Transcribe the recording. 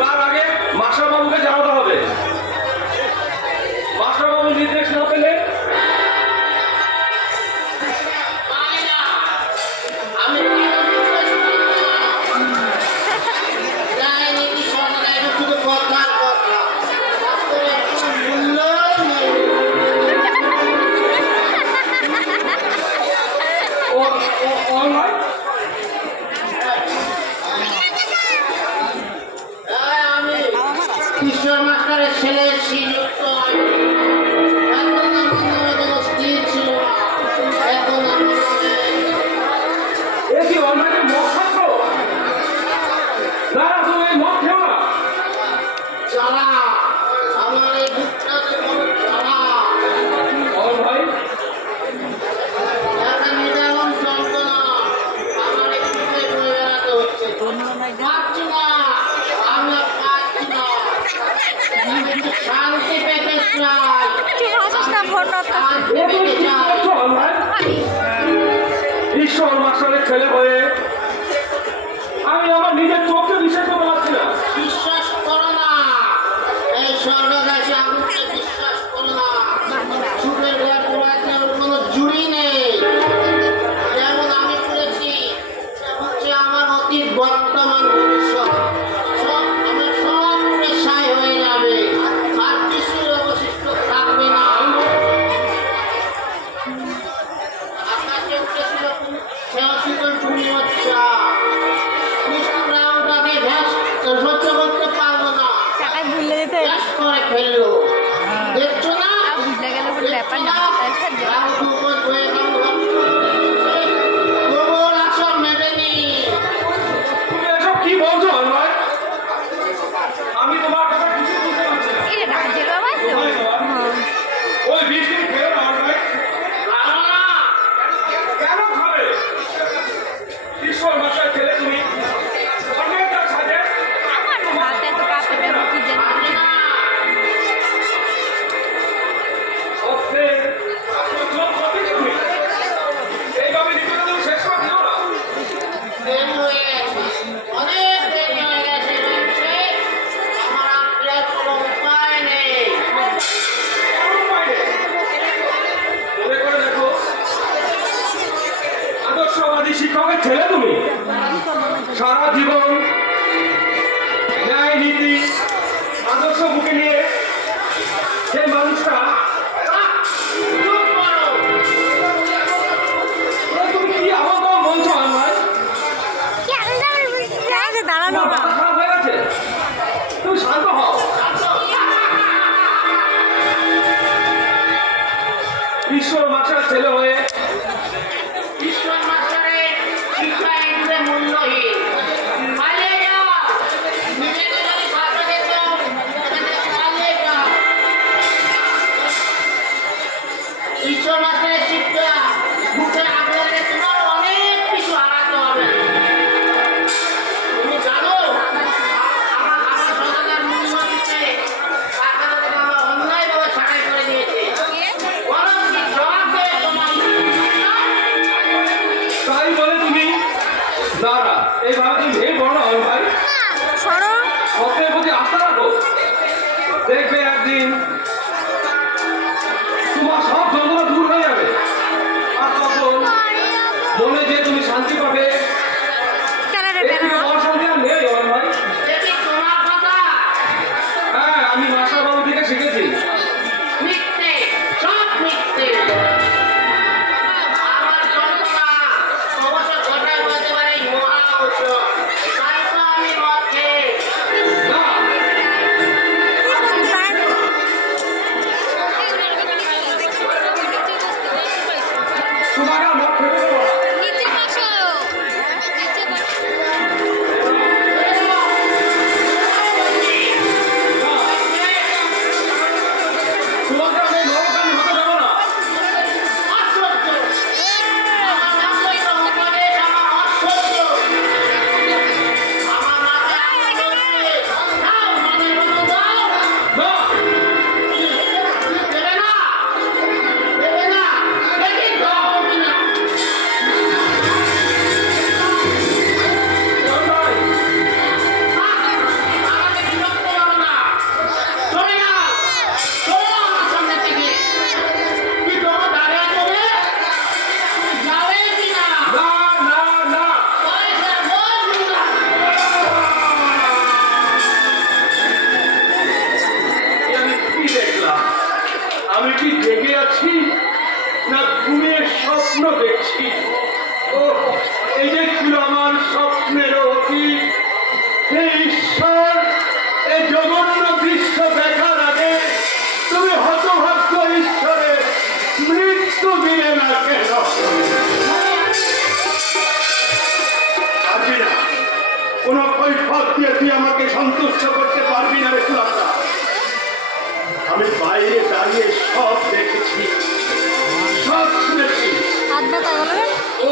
তার আগে মাস্টারবাবুকে জানাতে হবে। মাস্টারবাবু নির্দেশ না পেলে কিশোর মাস্টারের ছেলে শ্রীযুক্ত স্থির ছিল এখন কি অনলাইনে মদ খাচ্ছ? না তুমি এই মদ খেও না। চালা আমার এই বুকটা চালা ভাই একটা নিদারণ যন্ত্রণা আমার এই বুকে বয়ে বেড়াতে হচ্ছে। পাচ্ছি না, আমি আর পাচ্ছি না, আমি একটু শান্তি পেতে চাই। ঈশ্বর মাস্টারের ছেলে হয়ে আমি আমার নিজের চোখে বিশ্বাস করতে পারছি না। বিশ্বাস করো না, এই স্বর্গদাসী আগুনকে বিশ্বাস করো না। সুখের ঘর পোড়াতে ওর কোনো জুড়ি নেই। যেমন আমি করেছি হচ্ছে আমার অতীত বর্তমান ভবিষ্যৎ সব আমার সব পেশায় হয়ে যাবে, আর কিছুই অবশিষ্ট থাকবে না। আকাশে উঠেছিল শেয়াশীতল পূর্ণিমাচ্ছা, কৃষ্ণরাও তাকে সহ্য করতে পারবো না, ব্যাস করে ফেললো। দেখছো না গোবর আসর মেটেনি। তুমি এসব কি বলছো অনলাইন? আমি তোমার কথা কিছু বুঝতে পারছি না। ওই বিস্কিট খেও না অনলাইন। কেন খাবে? ঈশ্বর মাস্টার ছেলে তুমি অনেকটা সাজে এইভাবে নিজেকে তুমি শেষ করে দিও না। দেরি হয়ে গেছে, অনেক দেরি হয়ে গেছে। আমার আর কোনো উপায় নেই। মনে করে দেখো, আদর্শবাদী শিক্ষকের ছেলে তুমি, সারা জীবন ন্যায় নীতি আদর্শ বুকে নিয়ে যে মানুষটা চুপ করো। তুমি কি আমার কথা বলছো আমার দাঁড়ানো মাথা খারাপ হয়ে গেছে? তুমি শান্ত হও। ঈশ্বর মাস্টার ছেলে হয়ে ঈশ্বর মাস্টারের শিক্ষা এগুলো মূল্যহীন। পালিয়ে যাও, নিজেকে যদি বাঁচাতে চাও এখান থেকে পালিয়ে যাও। ঈশ্বর মাস্টারের শিক্ষা বুকে আগলে তোমার অনেক কিছু হারাতে হবে। তুমি জানো আমার সন্তানের মূল্য দিতে টাকা থেকে আমার অন্যায়ভাবে ছাঁটাই করে দিয়েছে। বরং কি জবাব দেবে তোমার এই জঘন্য দৃশ্য দেখার আগে তুমি হতভাগ্য ঈশ্বরের মৃত্যু দিলে না কেন? পারবি না, কোন কৈফত দিয়ে তুই আমাকে সন্তুষ্ট করতে পারবি না রে সুরাতা। আমি বাইরে দাঁড়িয়ে সব দেখেছি, সব শুনেছি। ও